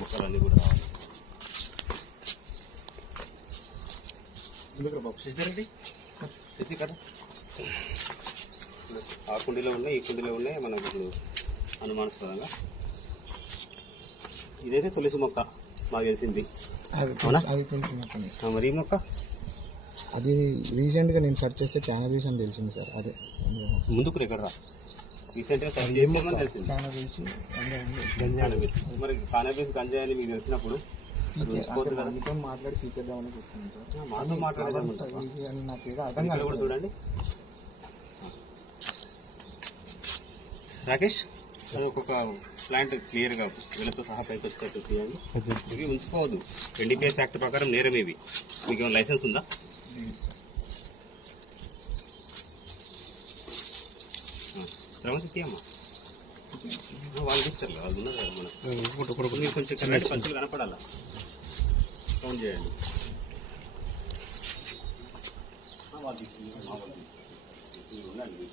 మొక్కలన్నీ కూడా రావాలి. బాబు చేసారండి చేసి కదా ఆ కుండీలో ఉన్నాయి, ఈ కుండీలో ఉన్నాయి. మనకు ఇప్పుడు అనుమానాస్పదంగా ఇదైతే తులసి మొక్క మాకు తెలిసింది. మరి ఈ మొక్క అది రీసెంట్గా నేను సెర్చ్ చేస్తే క్యానబీస్ అని తెలిసింది సార్. అదే ముందుకు ఎక్కడ రా రీసెంట్గా సెర్చ్ చేస్తామని తెలిసింది. మరి కానబీస్ గంజాయి అని మీకు తెలిసినప్పుడు మాట్లాడి తీసేద్దామని చూస్తున్నాను సార్. మాతో మాట్లాడేది నాకు ఏదో అర్థం కాదు కూడా చూడండి. రాకేష్ ఒక్కొక్క ప్లాంట్ క్లియర్గా వీళ్ళతో సహా పైకి వచ్చేటట్టు తీయండి. ఇవి ఉంచుకోవద్దు, ఎన్డీపీఎస్ యాక్ట్ ప్రకారం నేరం ఇవి. మీకు ఏమైనా లైసెన్స్ ఉందా? శ్రవంతి తీయమ్మా, వాళ్ళు ఇస్తారు, వాళ్ళు ఉన్నారు కదా మనకు. మీరు కొంచెం కరెంట్ పంచులు కనపడాలా, కౌంట్ చేయండి. వాళ్ళు ఉండండి.